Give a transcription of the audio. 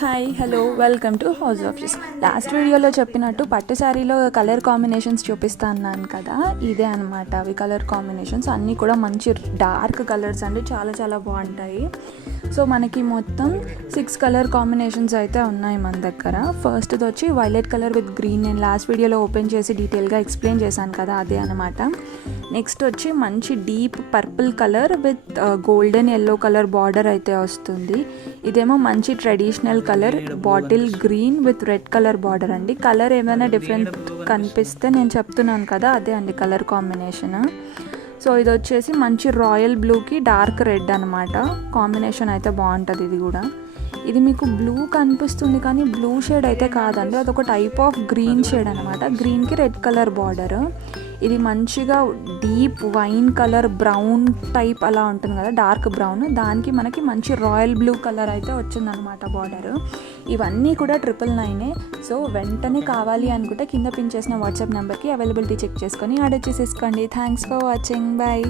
Hi hello welcome to house office. Last వీడియోలో చెప్పినట్టు పట్టు శారీలో కలర్ కాంబినేషన్స్ చూపిస్తా అన్నాను కదా, ఇదే అనమాట. అవి కలర్ కాంబినేషన్స్ అన్నీ కూడా మంచి డార్క్ కలర్స్ అండి, చాలా చాలా బాగుంటాయి. సో మనకి మొత్తం 6 కలర్ కాంబినేషన్స్ అయితే ఉన్నాయి మన దగ్గర. ఫస్ట్ది వచ్చి వైలెట్ కలర్ విత్ గ్రీన్, నేను లాస్ట్ వీడియోలో ఓపెన్ చేసి డీటెయిల్గా ఎక్స్ప్లెయిన్ చేశాను కదా, అదే అనమాట. నెక్స్ట్ వచ్చి మంచి deep purple colour with golden yellow colour border అయితే వస్తుంది. ఇదేమో మంచి traditional colour bottle green with red colour border అండి. కలర్ ఏమైనా డిఫరెంట్ కనిపిస్తే నేను చెప్తున్నాను కదా, అదే అండి కలర్ కాంబినేషన్. సో ఇది వచ్చేసి మంచి రాయల్ బ్లూకి డార్క్ రెడ్ అనమాట. కాంబినేషన్ అయితే బాగుంటుంది. ఇది కూడా ఇది మీకు బ్లూ కనిపిస్తుంది కానీ బ్లూ షేడ్ అయితే కాదండి, అదొక టైప్ ఆఫ్ గ్రీన్ షేడ్ అనమాట. గ్రీన్కి రెడ్ కలర్ బార్డర్. ఇది మంచిగా deep wine colour brown type అలా ఉంటుంది కదా, డార్క్ బ్రౌన్, దానికి మనకి మంచి రాయల్ బ్లూ కలర్ అయితే వచ్చిందనమాట బార్డర్. ఇవన్నీ కూడా 999. సో వెంటనే కావాలి అనుకుంటే కింద పిన్ చేసిన వాట్సాప్ నెంబర్కి అవైలబిలిటీ చెక్ చేసుకొని ఆర్డర్ చేసేసుకోండి. Thanks for watching, bye.